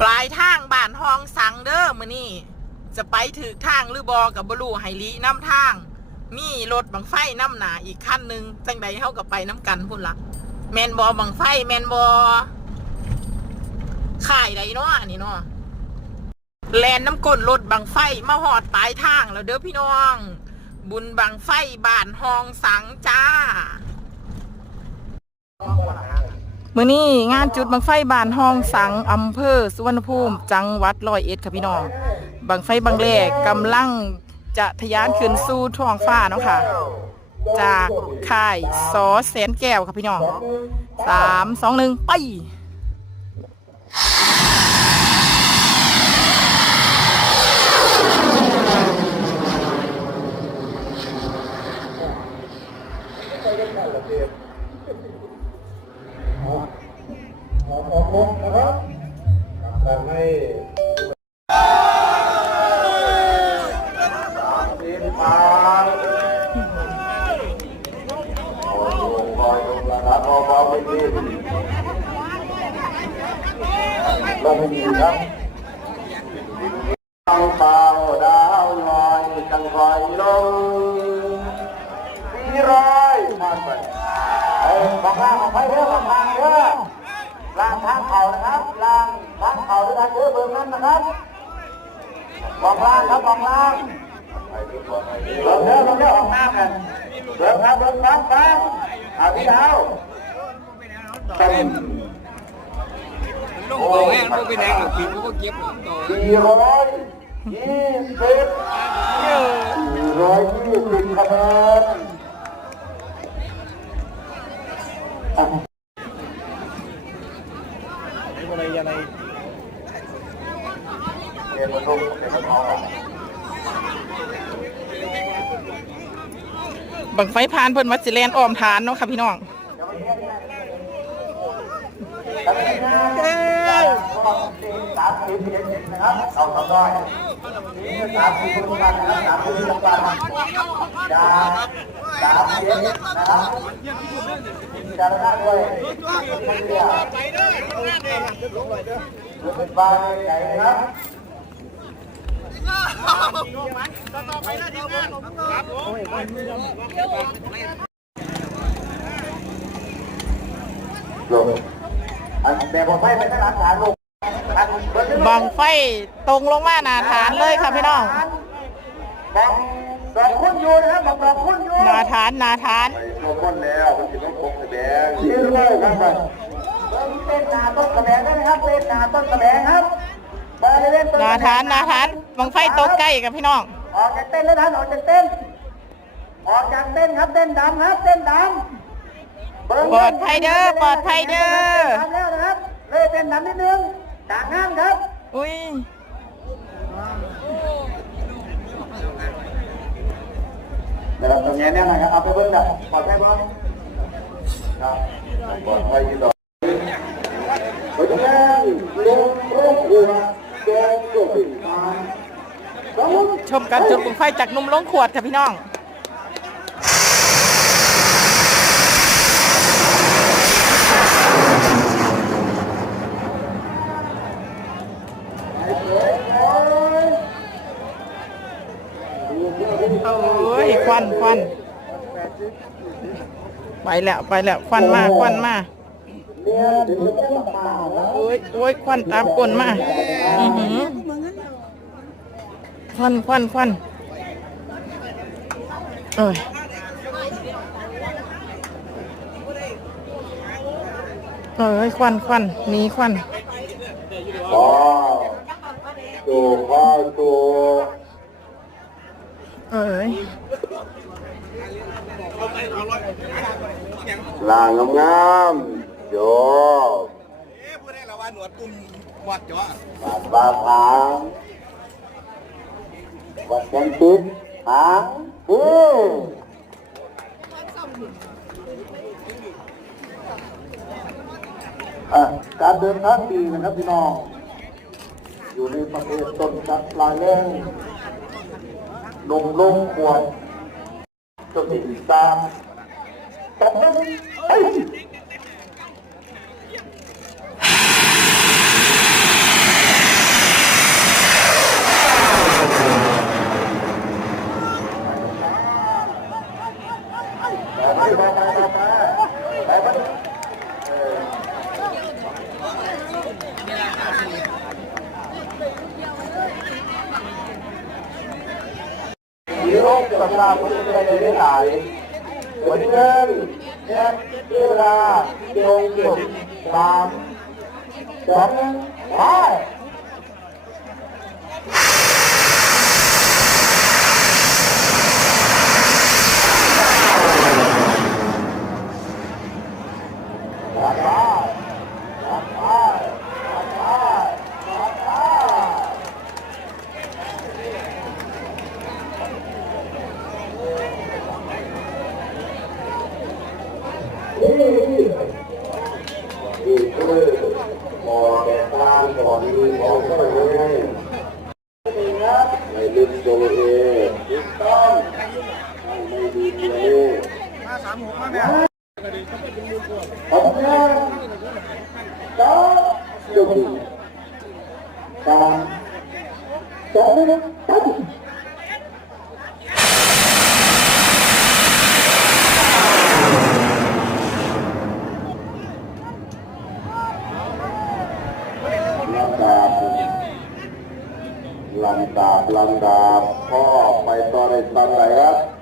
ปลายทางบ้านห้องสังเด้อมือนี้จะไปถือทางหรือบอกับบลูไฮลีน้ำทาง มีรถบังไฟน้ำหนาอีกขั้นหนึ่งจังใดเฮากับไปน้ำกันพุ่นละแมนบอบังไฟแมนบอข่ายใดเนาะอันนี้เนาะแลนน้ำก้นรถบังไฟมาหอดปลายทางแล้วเด้อพี่น้อง บุญบังไฟบ้านห้องสังจ้า มื่อนี้งานจุดบังไฟบานห้องสังอำเภอสุวรรณภูมิ จังหวัดร้อยเอ็ดค่ะพี่น้อง บังไฟบังแรกกำลังจะทะยานขึ้นสู่ท้องฟ้าเนาะค่ะ จากค่ายสอแสนแก้วค่ะพี่น้องสามสองหนึ่งไป ลงดีครับดาวเบาดาวลอยจังคอยลงสี่ร้อยผ่านไปเอ้ยบอกลางออกไปเถอะบอกลางเถอะลางทางเขานะครับลางทางเขาด้วยกันเถอเบอร์นั้นนะครับบอกล่างครับบอกล่างเบิ่งเถอะเบิ่งเถอะออกมากันเบิ่งครับเบิ่งฟังฟังอาพี่ดาวเป็น ลงตัวแห้งลงไปแดงหรือปีก็เก็บลงตัวสี่ร้อยยี่สิบสี่ร้อยยี่สิบคะแนนอะไรอะไรเรียนมาทุ่มเรียนมาทองบังไฟพานเพิ่นวัดสิแลนอ้อมฐานเนาะค่ะพี่น้อง สามสิบเจ็ดสิบนะครับเอาสองร้อยสามสิบทุกวันนะครับสามสิบทุกวันยาสามสิบนะครับจารณะด้วยเป็นบ้านใหญ่นะครับลงอันแบบผมไม่เป็นทหารฐานลงอันเบิดบังไฟตรงลงมาหนาฐานเลยค่ะพี่น้องบอกบอกคุณอยู่นะครับบอกบอกคุณอยู่หนาฐานหนาฐานไปตัวคนแล้วมันจะต้องพกแสดงชื่อเลยครับไปเต้นนาต้นกระแบงได้ไหมครับเต้นนาต้นกระแบงครับไปเล่นต้นหนาฐานหนาฐานบังไฟตกใกล้กับพี่น้องออกจากเต้นแล้วท่านออกจากเต้นออกจากเต้นครับเต้นดำครับเต้นดำเบิ่งปลอดภัยเด้อปลอดภัยเด้อทำแล้วนะครับเลยเต้นดำนิดนึง จางห้ามครับอุ้ยเดี๋ยวตรงนี้เนี่ยนะครับเอาไปเบิ้งแบบปลอดภัยบ้างครับปลอดภัยที่ต่อเพราะฉะนั้นลงโรงครัวแกงก็ถึงมาต้องชมการจุดบังไฟจากหนุ่มลงขวดค่ะพี่น้อง โอ้ยค วันควันไปแล้วไปแล้วควันมาควันมาเนี่ยถึงจะมาแล้วโอ้ยโอ้ยควันตามกลนมาอือหือควันควันควันเอ้ยเอ้ยควันควันหนีควันอ๋อตัวพ่อตัว เอ้ยลางงามๆโยเอ๊ะพูดได้แล้วว่าหนวดตุ่มวัดจ้ะบาดบาผางวัดแกงติดหางพี่อะการเดินทางดีนะครับพี่น้อง อยู่ในประเทศต้นจัดลายแรง นมลงควงจนติดตามตบมือ เฮ้ยกับเราจะไปได้หลายวันเงินแค่เวลาเดียวจบสามสองไป นี่คือหมอแก่ตามก่อนมี ของก็ยังไงนี่ครับในลึกโซเอถูกต้องไม่ดีเลยมาสามหกมาเนี่ยผมเนี่ยจ้าจุดสามสองนิ้วตั้งลำดาบำดาบลำดาบพ่อไปต่อในตอนไหนครับ